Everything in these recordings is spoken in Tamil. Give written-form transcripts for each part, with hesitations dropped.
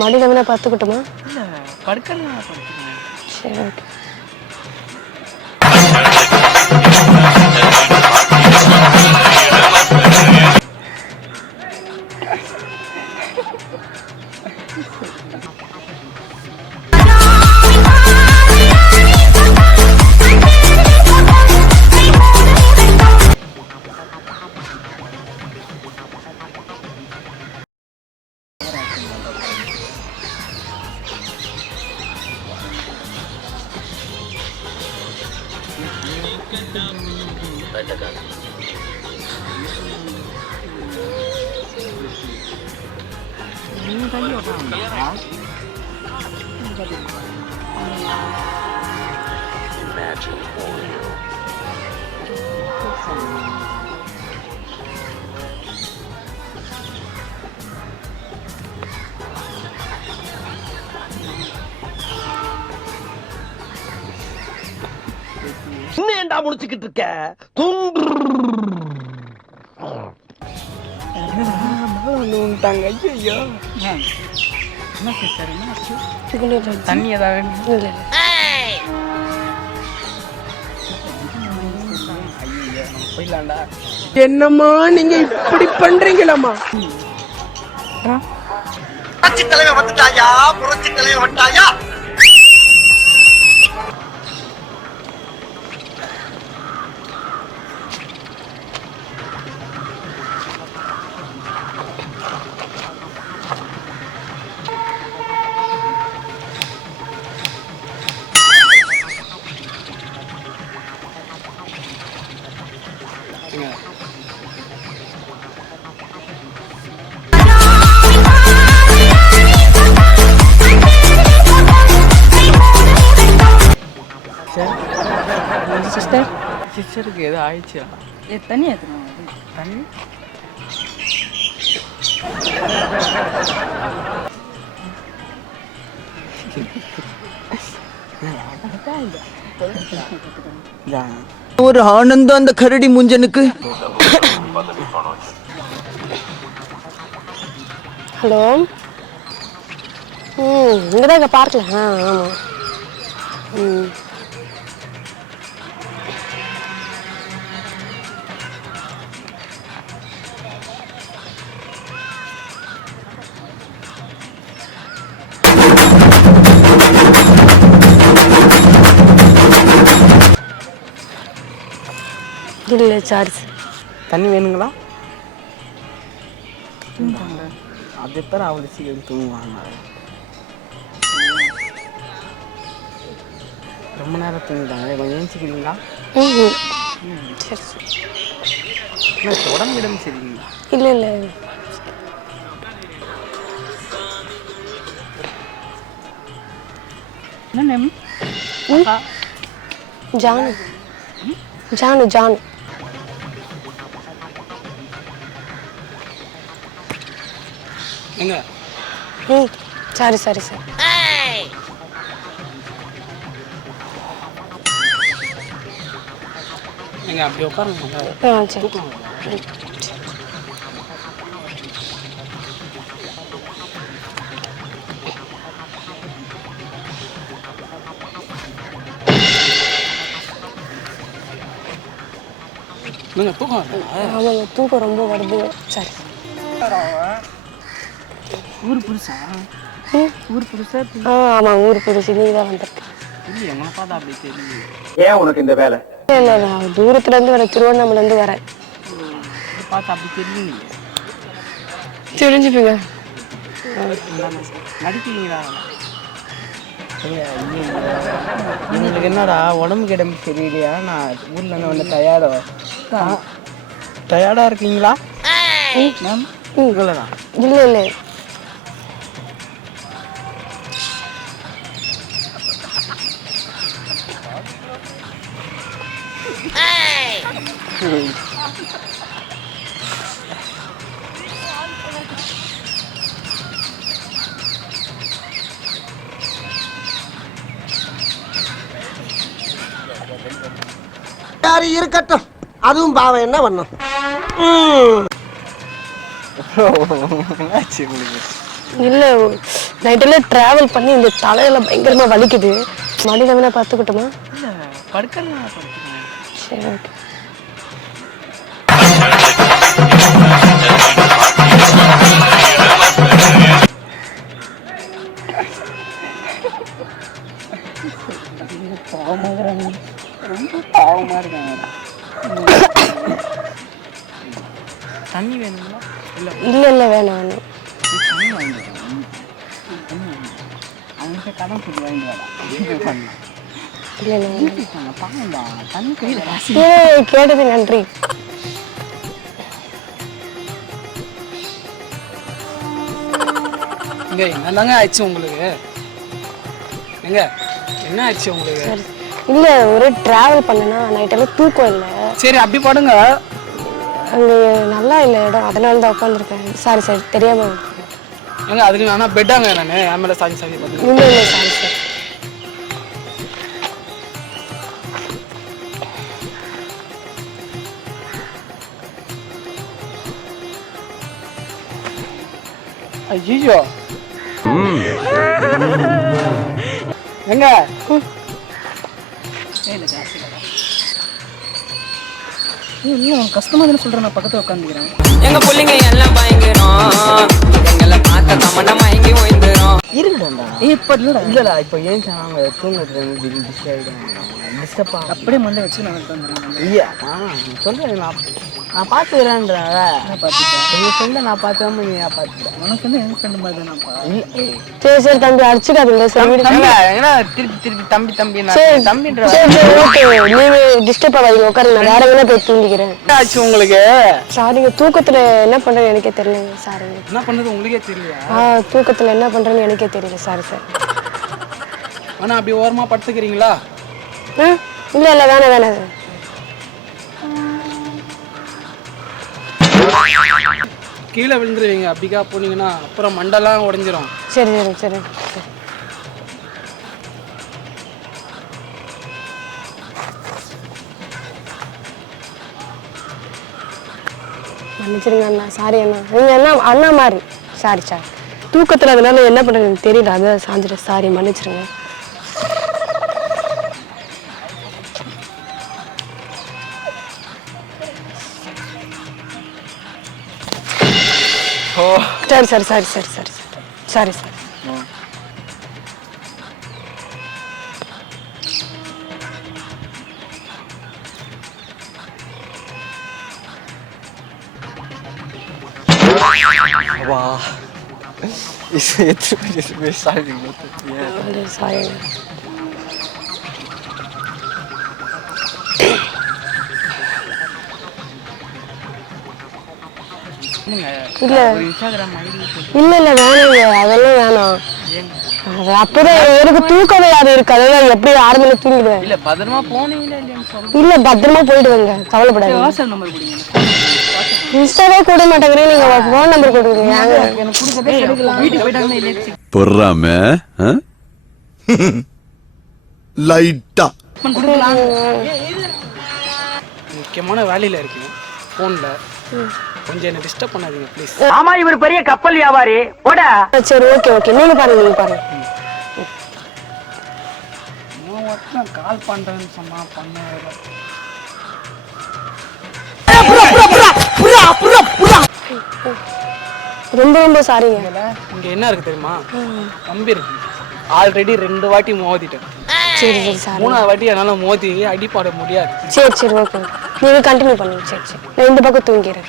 மடியில வேணா பார்த்துக்கிட்டுமா? இல்லை படுக்கலாம் படுத்துக்கேன். சரி ஓகே. என்னடா முடிச்சுக்கிட்டு இருக்க? ஐயோ என்ன சிஸ்டர் என்ன தண்ணி ஏதாவது போயிடலாம்டா. என்னம்மா நீங்க இப்படி பண்றீங்களாம்மா? புரட்சி தலைவர் வந்துட்டாயா, புரட்சி தலைவர் வந்துட்டாயா. சிஸ்டர் சிஸ்டருக்கு எதுவும் ஆயிடுச்சா? தண்ணி ஏற்றணும். தண்ணி ஒரு ஆனந்தம் அந்த கரடி முஞ்சனுக்கு. ஹலோ. இங்கதான் இங்கே பார்க்கல. ஆமாம். இல்லை சார்ஜ். தண்ணி வேணுங்களா? அது எப்போ அவ்வளோ சீக்கிரம் தூங்குவாங்க? ரொம்ப நேரம் தூங்கிட்டாங்க. கொஞ்சம் ஏஞ்சிக்கிறீங்களா? சரி. உடம்பு சரிங்களா? இல்லை இல்லை. என்ன நேம்? ஜானு. ஜானு ஜானு. எங்க? Sorry sorry sir. எங்க அப்படி உட்காருங்க. சரி. ஆமாங்க தூக்கம் ரொம்ப வருது. சரி. ஊர் புதுசா? ஊர் புதுசா? ஆமாம் ஊர் புதுசு. நீ தான் வந்திருக்கு. இல்லை எங்களை பார்த்தா அப்படி தெரியுது. ஏன் உனக்கு இந்த வேலை? இல்லை நான் தூரத்துலேருந்து வரேன். திருவண்ணாமலேருந்து வரேன். பார்த்தா அப்படி தெரியுங்க. தெரிஞ்சுப்பீங்க. நடிக்கிறீங்களா? உங்களுக்கு என்னடா உடம்பு கிடம்பு சரியில்லையா? நான் ஊர்ல இருந்து வந்து டயர்டா இருக்கீங்களா? இல்லை இல்லை. யாரு இருக்கட்டும், அதுவும் பாவம் என்ன பண்ணும். இல்லை நைட்டெல்லாம் டிராவல் பண்ணி இந்த தலையில பயங்கரமா வலிக்குது. மடியில வேணா பார்த்துக்கிட்டோமா? இல்லை படுக்கலாம் படுத்துக்கலாம். சரி ஓகே. ரொம்ப பாவமா இருக்காங்க. தண்ணி வேணுங்களா? இல்லை இல்ல இல்ல வேணாம் வேணாம். தண்ணி வாங்கிடுறேன். அவங்க கடன் சொல்லி வாங்கிட்டு வரலாம். இல்ல இல்ல வேணாம். பாவம்டா தண்ணி கையில் காசு. கேட்டது நன்றி. இங்க என்னதாங்க ஆயிடுச்சு உங்களுக்கு? எங்க என்ன ஆயிடுச்சு உங்களுக்கு? சரி இல்ல ஒரே டிராவல் பண்ணனா நைட்டெல்லாம் தூக்கம் இல்லை. சரி அப்படி படுங்க. அங்கே நல்லா இல்லை இடம், அதனால தான் உட்காந்துருக்கேன். சாரி சார் தெரியாம. ஏங்க அதுல ஆனால் பெட்டாங்க நான் என் மேலே சாஞ்சி சாஞ்சி பார்த்து. இல்லை இல்லை சாரி சார். ஐயோ எங்க கஷ்டமா தானே சொல்றேன். நான் பக்கத்துல உட்காந்துக்கிறேன். எங்க புள்ளிங்க எல்லாம் பயங்கரம், எங்களை பார்த்த தமண்ட மயங்கி ஓய்ந்துரும். இருக்குடாண்டா. இப்போ இல்லடா இப்போ ஏன் நாங்க தூங்குறது டிஸ்டர்ப் அப்படியே மண்டை வச்சு நான் உட்காந்துறேன். ஐயா சொல்றேன். நான் பார்த்துக்கிறேன்ற எங்கள் ஃப்ரெண்டை நான் பார்த்துக்காம நீ நான் பார்த்துக்கிறேன். உனக்கு வந்து என் ஃப்ரெண்டு மாதிரி தான்ப்பா. சரி சரி தம்பி அடிச்சுக்காதீங்க. சரி திருப்பி திருப்பி தம்பி தம்பி சரி தம்பின்ற சரி ஓகே. நீங்க டிஸ்டர்ப் ஆகாதீங்க, உட்காரு. நான் வேற எங்கன்னா போய் தூங்கிக்கிறேன். ஆச்சு உங்களுக்கு? சாரிங்க, தூக்கத்துல என்ன பண்றேன்னு எனக்கே தெரியலங்க. சாரிங்க. என்ன பண்ணது உங்களுக்கே தெரியலையா? தூக்கத்துல என்ன பண்றேன்னு எனக்கே தெரியல. Sorry sir. ஆனால் அப்படி ஓரமாக படுத்துக்கிறீங்களா? இல்ல இல்ல வேணாம் வேணாம். கீழே விழுந்துருவீங்க. அப்படிக்கா போனீங்கன்னா அப்புறம் மண்டெல்லாம் உடஞ்சிரும். சரி சரி சரி சரி. மன்னிச்சிருங்க அண்ணா. சாரி அண்ணா. நீங்க என்ன அண்ணா மாதிரி. Sorry sorry. தூக்கத்துல அதனால என்ன பண்றது எனக்கு தெரியல, அதான் சாஞ்சிட்டு. சாரி மன்னிச்சிருங்க. சரி சரி சரி சரி சரி சாரி சார். வா சாரி சாரி. இல்ல இல்ல இல்ல வேணாங்க, அதெல்லாம் வேணாம். அப்பதான் எனக்கு தூக்கமே யாரும் இருக்கு, அதெல்லாம் எப்படி 6 மணிக்கு தூங்கிடுவேன். இல்ல பத்திரமா போனீங்களா இல்லையா? இல்ல பத்திரமா போயிடுவேங்க, கவலைப்படாதீங்க. வாட்ஸ்அப் நம்பர் கொடுங்க. இன்ஸ்டாவே கூட மாட்டேங்கிறேன், நீங்க போன் நம்பர் கொடுக்குறீங்க. எனக்கு கொடுக்கவே வீட்டுக்கு போயிட்டாங்கன்னா இல்லையா பொறாம லைட்டா முக்கியமான வேலையில இருக்கீங்க ஃபோன்ல. கொஞ்சம் என்ன டிஸ்டர்ப் பண்ணாதீங்க ப்ளீஸ். ஆமா இவர் பெரிய கப்பல் வியாபாரி போடா. சரி ஓகே ஓகே, நீங்க பாருங்க நீங்க பாருங்க. நான் கால் பண்றேன்னு சொன்னா பண்ண ரொம்ப ரொம்ப சாரிங்க. இங்க என்ன இருக்கு தெரியுமா? கம்பி இருக்கு. ஆல்ரெடி 2 வாட்டி மோதிட்டேன். சரி சரி சாரி. 3ஆவது வாட்டி என்னால மோதி அடிப்பாட முடியாது. சரி சரி ஓகே, நீங்க கண்டினியூ பண்ணுங்க. சரி சரி, நான் இந்த பக்கம் தூங்கிறேன்.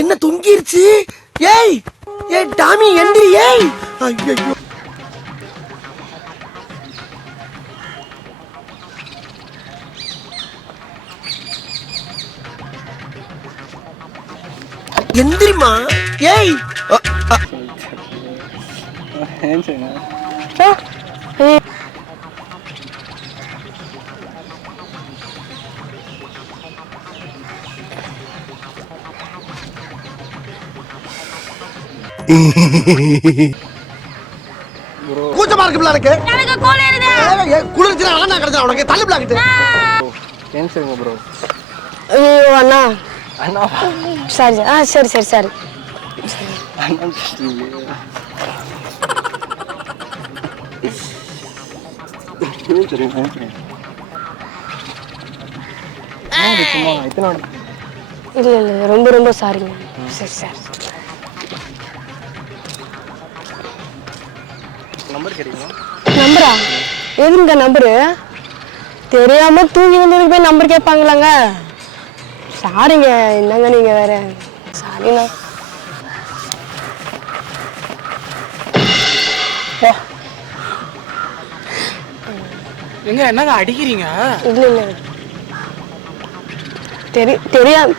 என்ன தொங்கிருச்சு? ஏய் ஏய் டாமி எந்திரி. ஏய் ஐயோ எந்திரிமா. ஏய் கூச்சமா இருக்குல்ல எனக்கு. குளிர்ச்சுனா ஆனா கிடச்சா உனக்கு தள்ளு பிளாக்கிட்டு. கேன்சருங்க ப்ரோ. ஐயோ அண்ணா அண்ணா சரி சரி சரி சரி அண்ணா சும்மா எத்தனை இல்லை இல்லை ரொம்ப ரொம்ப சாரிங்க சரி சார் நம்பர் கிடைக்குமா? நம்பரா எதுங்க நம்பரு தெரியாம தூங்கி வந்ததுக்கு போய் நம்பர் கேட்பாங்களாங்க சாரிங்க என்னங்க நீங்க வேற சாரிண்ணா எங்க என்னங்க அடிக்கிறீங்க? இல்லை இல்லை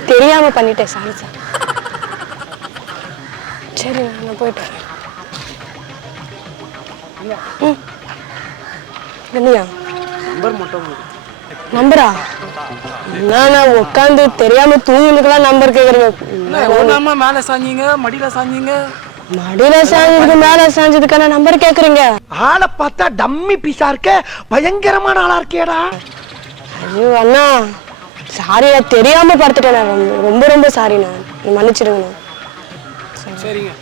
தெரியாம பண்ணிட்டேன் சாரி சார் சரி நான் போயிட்டேன் இல்லையா நம்பர் மட்டும் நம்பரா நான் உட்காந்து தெரியாம தூங்குறதுக்கெல்லாம் நம்பர் கேக்குறேங்க ஒண்ணாம மேல சாஞ்சிங்க மடியில சாஞ்சிங்க மடியில சாஞ்சதுக்கு மேல சாஞ்சதுக்கான நம்பர் கேக்குறீங்க ஆளை பார்த்தா டம்மி பீஸா இருக்க பயங்கரமான ஆளா இருக்கேடா ஐயோ அண்ணா சாரி நான் தெரியாம பார்த்துட்டேன் நான் ரொம்ப ரொம்ப சாரி நான் மன்னிச்சிடுங்க சரிங்க